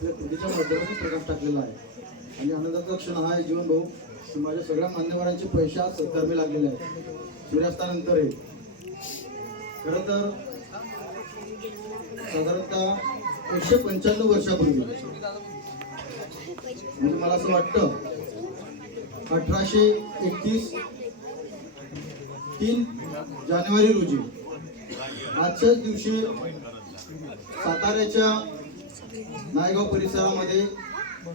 आपल्या कृतीच्या माध्यमातून प्रकाश टाकलेला आहे. आणि आनंदाचा क्षण हा आहे जीवन भाऊ की माझ्या सगळ्या मान्यवरांचे पैसे आज सत्कर्मी लागलेले आहेत सूर्यास्तानंतर आहे. खरं तर साधारणतः 195 वर्षापूर्वी म्हणजे मला असं वाटतं 1831 3 जानेवारी रोजी आजच्याच दिवशी साताऱ्याच्या नायगाव परिसरामध्ये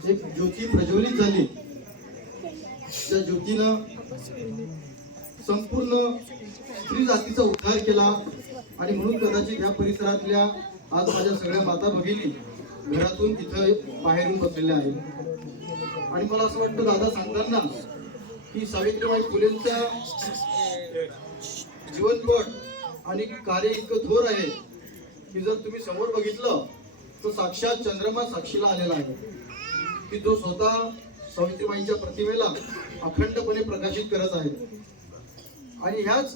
एक ज्योती प्रज्वलित झाली. त्या ज्योतीनं संपूर्ण स्त्री जातीचा उद्धार केला आणि म्हणून कदाचित ह्या परिसरातल्या आज माझ्या सगळ्या माता भगिनी घरातून तिथं बाहेरून बसलेल्या आहेत. आणि मला असं वाटतं दादा सांगताना की सावित्रीबाई फुलेंचा जीवनपट आणि कार्य इतकं थोर आहे की जर तुम्ही समोर बघितलं तर साक्षात चंद्रमा साक्षीला आलेला आहे की जो स्वतः सावित्रीबाईंच्या प्रतिमेला अखंडपणे प्रकाशित करत आहे. आणि ह्याच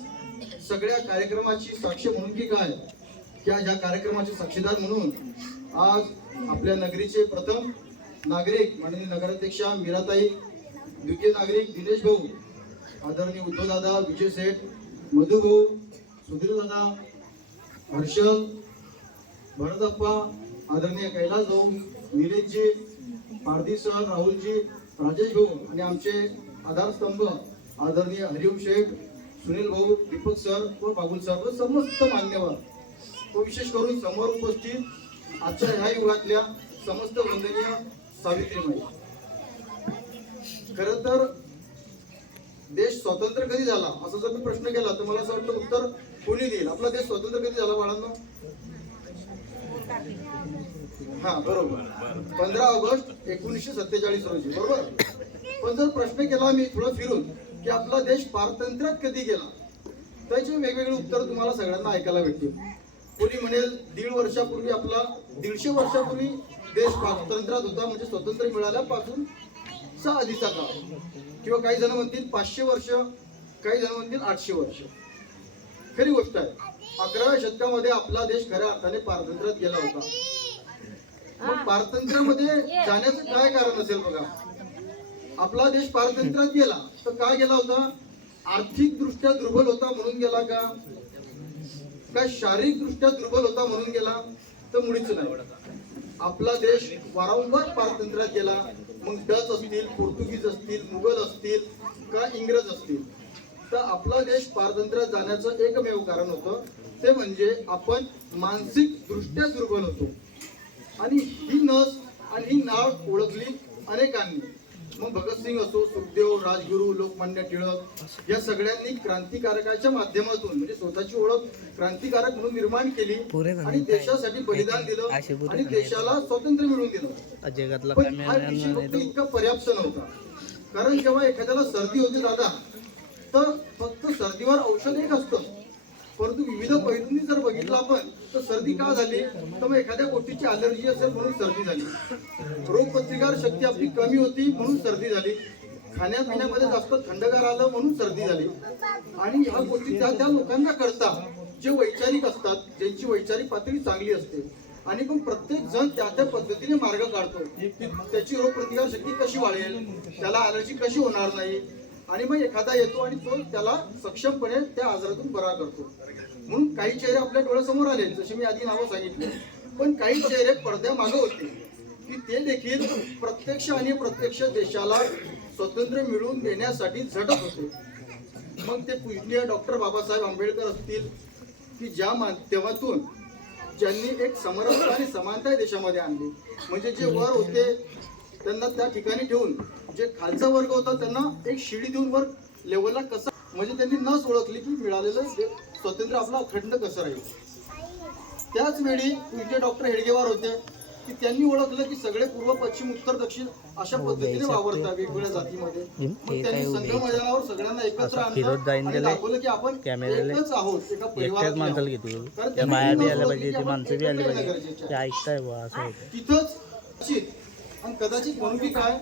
सगळ्या कार्यक्रमाची साक्ष म्हणून की काय त्या ह्या कार्यक्रमाचे साक्षीदार म्हणून आज आपल्या नगरीचे प्रथम नागरिक माननीय नगराध्यक्षा मीराताई, द्वितीय नागरिक दिनेश भाऊ, आदरणीय उद्धव दादा, विजय सेठ, मधु भाऊ, सुधीर दादा, हर्षल, भरतप्पा, आदरणीय कैलास भाऊ, नीरजजी, पारधी सर, राहुलजी, राजेश भाऊ आणि आमचे आधारस्तंभ आदरणीय हरिओम शेठ, सुनील भाऊ, दीपक सर व बाबुल सर व समस्त मान्यवर व विशेष करून समोर उपस्थित आजच्या ह्या युगातल्या समस्त वंदनीय सावित्रीबाई. खरं तर देश स्वतंत्र कधी झाला असं जर मी प्रश्न केला तर मला असं वाटतं उत्तर कोणी देईल. आपला देश स्वतंत्र कधी झाला बाळांनो? हा बरोबर, 15 ऑगस्ट 1947 रोजी, बरोबर. पण जर प्रश्न केला मी थोडं फिरून की आपला देश पारतंत्र्यात कधी गेला त्याचे वेगवेगळे उत्तर तुम्हाला सगळ्यांना ऐकायला भेटतील. कोणी म्हणेल 1.5 वर्षापूर्वी, आपला 150 वर्षापूर्वी देश पारतंत्र्यात होता म्हणजे स्वतंत्र मिळाल्यापासून आधीचा काळ, किंवा काही जण म्हणतील 500 वर्ष, काही जण म्हणतील 800 वर्ष. खरी गोष्ट आहे 11व्या शतकामध्ये आपला देश खऱ्या अर्थाने पारतंत्र्यात गेला होता. मग पारतंत्र्यामध्ये जाण्याचं काय कारण असेल बघा. आपला देश पारतंत्र्यात गेला तर का गेला होता? आर्थिक दृष्ट्या दुर्बल होता म्हणून गेला का? काय शारीरिक दृष्ट्या दुर्बल होता म्हणून गेला? तर मुळीच नाही. आपला देश वारंवार पारतंत्र्यात गेला. मग डच असतील, पोर्तुगीज असतील, मुघल असतील का इंग्रज असतील, तर आपला देश पारतंत्र्यात जाण्याचं एकमेव कारण होतं ते म्हणजे आपण मानसिक दृष्ट्या दुर्बल होतो. आणि ही नस आणि ही नाळ ओळखली अनेकांनी. मग भगतसिंग असो, सुखदेव, राजगुरू, लोकमान्य टिळक या सगळ्यांनी क्रांतिकारकाच्या माध्यमातून म्हणजे स्वतःची ओळख क्रांतिकारक म्हणून निर्माण केली आणि देशासाठी बलिदान दिलं आणि देशाला स्वातंत्र्य मिळवून दिलं. पण हा विषय फक्त इतका पर्याप्त नव्हता. कारण जेव्हा एखाद्याला सर्दी होते दादा तर फक्त सर्दीवर औषध एक असतं, परंतु विविध पैलूंनी जर बघितलं आपण तर सर्दी का झाली तर मग एखाद्या गोष्टीची अलर्जी असेल म्हणून सर्दी झाली, रोगप्रतिकार शक्ती आपली कमी होती म्हणून सर्दी झाली, खाण्यापिण्यामध्ये जास्त थंडगार आलं म्हणून सर्दी झाली. आणि ह्या गोष्टी त्या लोकांना कळतात जे वैचारिक असतात, ज्यांची वैचारिक पातळी चांगली असते. आणि मग प्रत्येक जण त्या पद्धतीने मार्ग काढतो की त्याची रोगप्रतिकार शक्ती कशी वाढेल, त्याला अलर्जी कशी होणार नाही. आणि मग एखादा येतो आणि तो त्याला सक्षमपणे त्या आजारातून बरा करतो. म्हणून काही चेहरे आपल्या डोळ्यासमोर आले जसे मी आधी नावं सांगितले, पण काही चेहरे पडद्या मागे होते की ते देखील प्रत्यक्ष आणि अप्रत्यक्ष देशाला स्वातंत्र्य मिळवून देण्यासाठी झटत होते. मग ते पूजनीय डॉक्टर बाबासाहेब आंबेडकर असतील की ज्या माध्यमातून ज्यांनी एक समरसता आणि समानता देशामध्ये आणली. म्हणजे जे वर होते त्यांना त्या ठिकाणी ठेवून जे खालचा वर्ग होता त्यांना एक शिडी देऊन वर लेवलला कसं, म्हणजे त्यांनी नस ओळखली की मिळालेलं स्वातंत्र्य आपला अखंड कसं राहील. त्याच वेळी पूज्य डॉक्टर हेडगेवार होते की त्यांनी ओळखलं की सगळे पूर्व, पश्चिम, उत्तर, दक्षिण अशा पद्धतीने वावरतात वेगवेगळ्या जातीमध्ये. मग त्यांनी संघ मैदानावर सगळ्यांना एकत्र आणलं आणि दाखवलं की आपण एकच आहोत, एका परिवारात. तिथंच आणि कदाचित म्हणून की काय,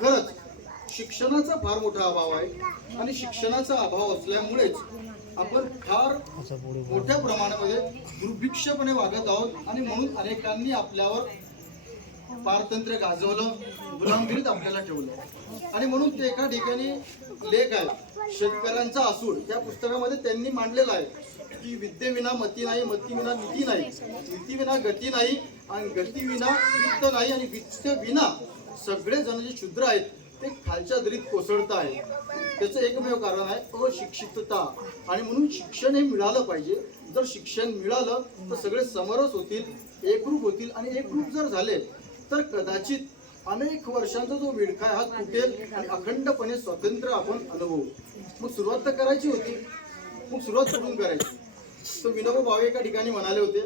खरंच शिक्षणाचा फार मोठा अभाव आहे आणि शिक्षणाचा अभाव असल्यामुळेच आपण फार मोठ्या प्रमाणामध्ये दुर्भिक्षपणे वागत आहोत. आणि म्हणून अनेकांनी आपल्यावर पारतंत्र्य गाजवलं, गुलामगिरीत आपल्याला ठेवलं. आणि म्हणून ते एका ठिकाणी लेख आहे शेतकऱ्यांचा असूड, त्या पुस्तकामध्ये त्यांनी मांडलेला आहे की विद्येविना मती नाही, मतीविना नीती नाही, नीतीविना गती नाही, आणि गतीविना वित्त नाही, आणि वित्त विना सगळे जण जे क्षुद्र आहेत ते खालच्या दरीत कोसळत आहे. त्याचं एकमेव कारण आहे अशिक्षितता. आणि म्हणून शिक्षण हे मिळालं पाहिजे. जर शिक्षण मिळालं तर सगळे समरस होतील, एकरूप होतील, आणि एकरूप जर झाले तर कदाचित अनेक वर्षांचा जो विडखा हा तुटेल आणि अखंडपणे स्वातंत्र्य आपण अनुभवू. मग सुरुवात तर करायची होती. मग सुरुवात कुठून करायची? तर विनोबा भावे एका ठिकाणी म्हणाले होते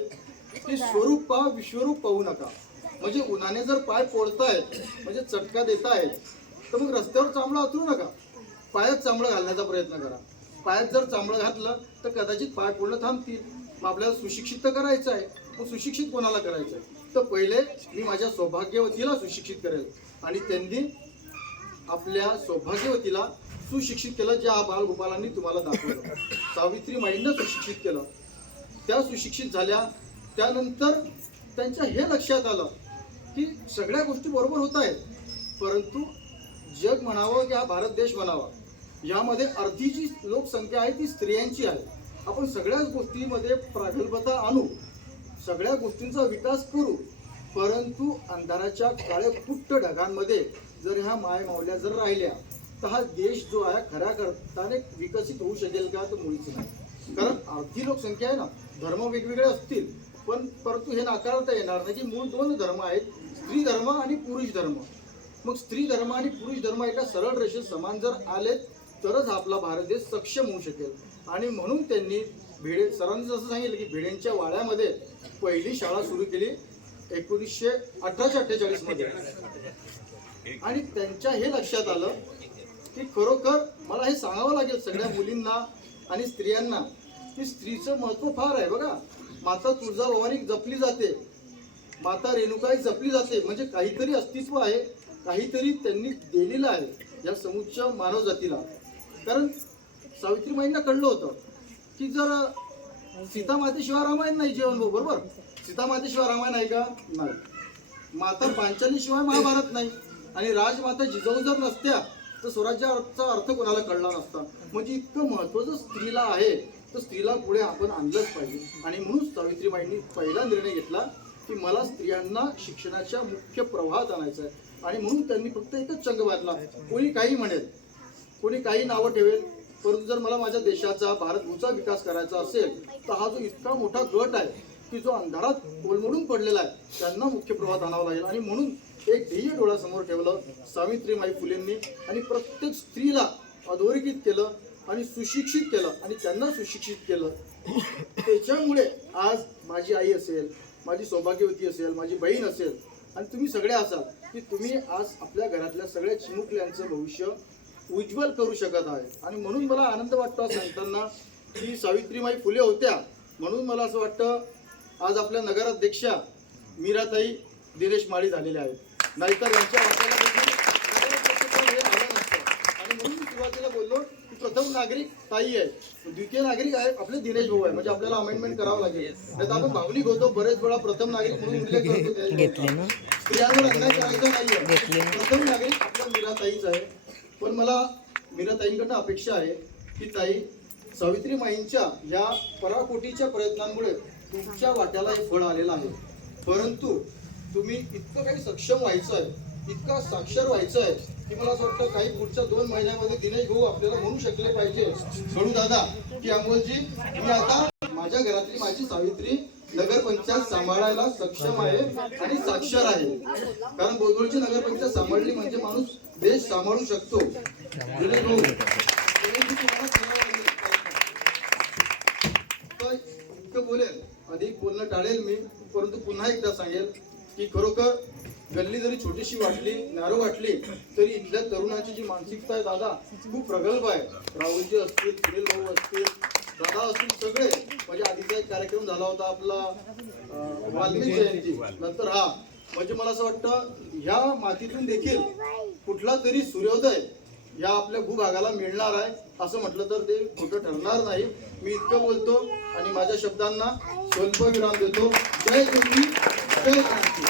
की स्वरूप पहा, विश्वरूप पाहू नका. म्हणजे उन्हाने जर पाय पोळतायत, म्हणजे चटका देतायत, तर मग रस्त्यावर चांबडं अंथरू नका, पायात चांबडं घालण्याचा प्रयत्न करा. पायात जर चांबडं घातलं तर कदाचित पाय पोळणं थांबतील. मग आपल्याला सुशिक्षित तर करायचं आहे. मग सुशिक्षित कोणाला करायचं आहे? तर पहिले मी माझ्या सौभाग्यवतीला सुशिक्षित करेल. आणि त्यांनी आपल्या सौभाग्यवतीला सुशिक्षित केलं, ज्या बालगोपालांनी तुम्हाला दाखवलं. सावित्रीमाईंना सुशिक्षित केलं. त्या सुशिक्षित झाल्या. त्यानंतर त्यांच्या हे लक्षात आलं की सगळ्या गोष्टी बरोबर होत आहेत, परंतु जग म्हणावं की हा भारत देश म्हणावा, यामध्ये अर्धी जी लोकसंख्या आहे ती स्त्रियांची आहे. आपण सगळ्याच गोष्टींमध्ये प्रागल्भता आणू, सगळ्या गोष्टींचा विकास करू, परंतु अंधाराच्या काळेकुट्ट ढगांमध्ये जर ह्या मायमावल्या जर राहिल्या तर हा देश जो आहे खऱ्या अर्थाने विकसित होऊ शकेल का? तर मुळीच नाही. कारण अर्धी लोकसंख्या आहे ना, धर्म वेगवेगळे असतील, पण परंतु हे नाकारता येणार नाही की मूळ दोन धर्म आहेत, स्त्री धर्म आणि पुरुष धर्म. मग स्त्री धर्म आणि पुरुष धर्म एका सरळ रेषेत समान जर आलेत तरच आपला भारत देश सक्षम होऊ शकेल. आणि म्हणून त्यांनी भिडे सरांनी जसं सांगितलं की भिडेंच्या वाड्यामध्ये पहिली शाळा सुरू केली 1948 मध्ये. आणि त्यांच्या हे लक्षात आलं की खरोखर मला हे सांगावं लागेल सगळ्या मुलींना आणि स्त्रियांना की स्त्रीचं महत्व फार आहे. बघा, माता तुळजाभवानी जपली जाते, माता रेणुकाई जपली जाते, म्हणजे काहीतरी अस्तित्व आहे, काहीतरी त्यांनी दिलेलं आहे या समुच्च मानव जातीला. कारण सावित्रीमाईंना कळलं होतं की जर सीता मातेशिवाय रामायण नाही, जेवण भाऊ बरोबर, सीता मातेशिवाय रामायण आहे का? नाही. माता पांचालीशिवाय महाभारत नाही, आणि राजमाता जिजाऊ जर नसत्या तर स्वराज्याचा अर्थ कोणाला कळला नसता. म्हणजे इतकं महत्व जर स्त्रीला आहे तर स्त्रीला पुढे आपण आणलंच पाहिजे. आणि म्हणून सावित्रीबाईंनी पहिला निर्णय घेतला की मला स्त्रियांना शिक्षणाच्या मुख्य प्रवाहात आणायचं आहे. आणि म्हणून त्यांनी फक्त एकच चंग बांधला. कोणी काही म्हणेल, कोणी काही नावं ठेवेल, परंतु जर मला माझ्या देशाचा भारतभूचा विकास करायचा असेल तर हा जो इतका मोठा गट आहे की जो अंधारात कोलमडून पडलेला आहे त्यांना मुख्य प्रवाहात आणावं लागेल. आणि म्हणून एक ध्येय डोळ्यासमोर ठेवलं सावित्रीमाई फुलेंनी, आणि प्रत्येक स्त्रीला अधोरेखित केलं आणि सुशिक्षित केलं आणि त्यांना सुशिक्षित केलं. त्याच्यामुळे आज माझी आई असेल, माझी सौभाग्यवती असेल, माझी बहीण असेल, आणि तुम्ही सगळे असाल की तुम्ही आज आपल्या घरातल्या सगळ्या चिमुकल्यांचं भविष्य उज्ज्वल करू शकत आहे. आणि म्हणून मला आनंद वाटतो सांगताना की सावित्रीमाई फुले होत्या म्हणून मला असं वाटतं आज आपल्या नगराध्यक्षा मीराताई दिनेश माळी झालेल्या आहेत, नाहीतर यांच्या वाट्याला देखील हे आलं नसतं. आणि म्हणून मी सुरुवातीला बोललो की प्रथम नागरिक ताई आहे, द्वितीय नागरिक आहे आपले दिनेश भाऊ आहे. म्हणजे आपल्याला अमेंडमेंट करावं लागेल, नाही तर आपण भावनिक होतो. बरेच वेळा प्रथम नागरिक म्हणून उल्लेख करतो, स्त्रियांवर अन्याय करायचा नाहीये. प्रथम नागरिक आपल्या मीराताईच आहे. पण मला मीराताईंकडनं अपेक्षा आहे की ताई, सावित्रीमाईंच्या या पराकोटीच्या प्रयत्नांमुळे तुमच्या वाट्याला हे फळ आलेलं आहे, परंतु तुम्ही इतकं काही सक्षम व्हायचं आहे, इतका साक्षर व्हायचं आहे की मला असं वाटतं काही पुढच्या 2 महिन्यामध्ये दिनेश भाऊ आपल्याला म्हणू शकले पाहिजे, कडू दादा, की अमोलजी मी आता माझ्या घरातली माझी सावित्री नगरपंचायत सांभाळायला सक्षम आहे आणि साक्षर आहे. कारण बोदवडची नगरपंचायत सांभाळली म्हणजे माणूस देश सांभाळू शकतो. दिनेश भाऊ इतकं बोलेल, अधिक बोलणं टाळेल मी, परंतु पुन्हा एकदा सांगेल की खरोखर गल्ली जरी छोटीशी वाटली, नॅरो वाटली, तरी इथल्या तरुणाची जी मानसिकता आहे दादा खूप प्रगल्भ आहे. राहुलजी असतील, सुनील भाऊ असतील, दादा असतील, सगळे. म्हणजे आधीचा एक कार्यक्रम झाला होता आपला वाल्मिकी जयंती, नंतर हा. म्हणजे मला असं वाटतं ह्या मातीतून देखील कुठला तरी सूर्योदय या आपल्या भूभागाला मिळणार आहे, असं म्हटलं तर ते खोटं ठरणार नाही. मी इतकं बोलतो आणि माझ्या शब्दांना स्वल्प विराम देतो. जय हिंद, जय क्रांती.